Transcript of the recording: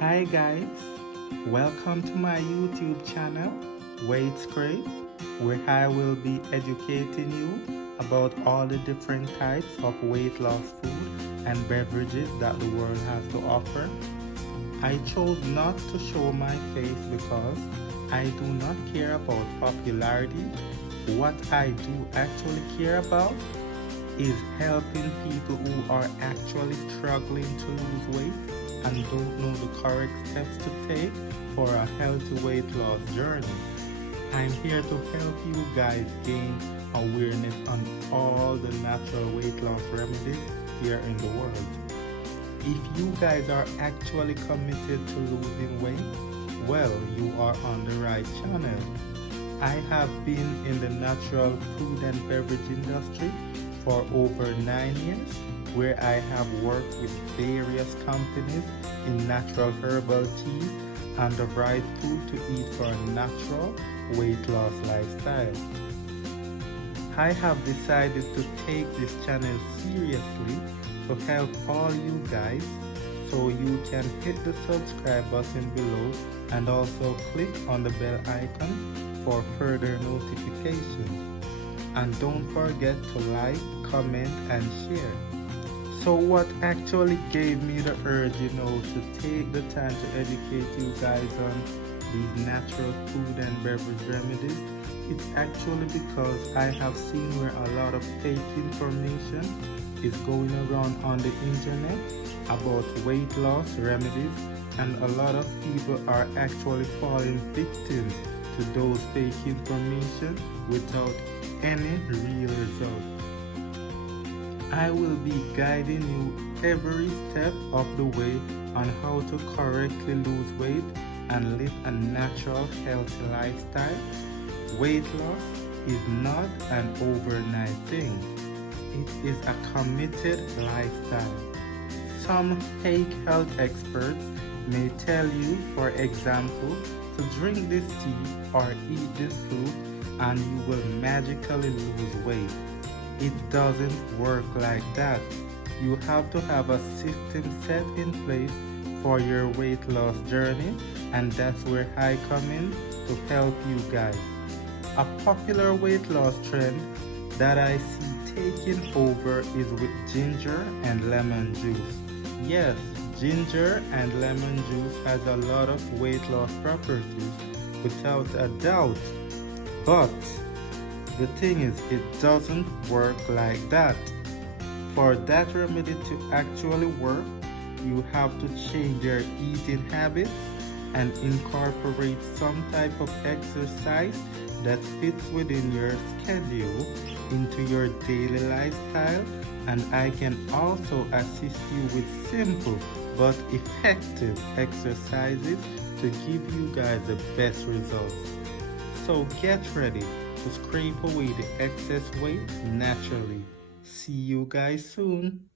Hi guys, welcome to my YouTube channel, Weight Scrape, where I will be educating you about all the different types of weight loss food and beverages that the world has to offer. I chose not to show my face because I do not care about popularity. What I do actually care about is helping people who are actually struggling to lose weight and don't know the correct steps to take for a healthy weight loss journey. I'm here to help you guys gain awareness on all the natural weight loss remedies here in the world. If you guys are actually committed to losing weight, well, you are on the right channel. I have been in the natural food and beverage industry for over 9 years, where I have worked with various companies in natural herbal teas and the right food to eat for a natural weight loss lifestyle. I have decided to take this channel seriously to help all you guys, so you can hit the subscribe button below and also click on the bell icon for further notifications. And don't forget to like, comment and share. So what actually gave me the urge, to take the time to educate you guys on these natural food and beverage remedies? It's actually because I have seen where a lot of fake information is going around on the internet about weight loss remedies, and a lot of people are actually falling victims to those fake information without any real result. I will be guiding you every step of the way on how to correctly lose weight and live a natural, healthy lifestyle. Weight loss is not an overnight thing. It is a committed lifestyle. Some fake health experts may tell you, for example, to drink this tea or eat this food and you will magically lose weight. It doesn't work like that. You have to have a system set in place for your weight loss journey, and that's where I come in to help you guys. A popular weight loss trend that I see taking over is with ginger and lemon juice. Yes, ginger and lemon juice has a lot of weight loss properties, without a doubt. But the thing is, it doesn't work like that. For that remedy to actually work, you have to change your eating habits and incorporate some type of exercise that fits within your schedule into your daily lifestyle, and I can also assist you with simple but effective exercises to give you guys the best results. So get ready to scrape away the excess weight naturally. See you guys soon.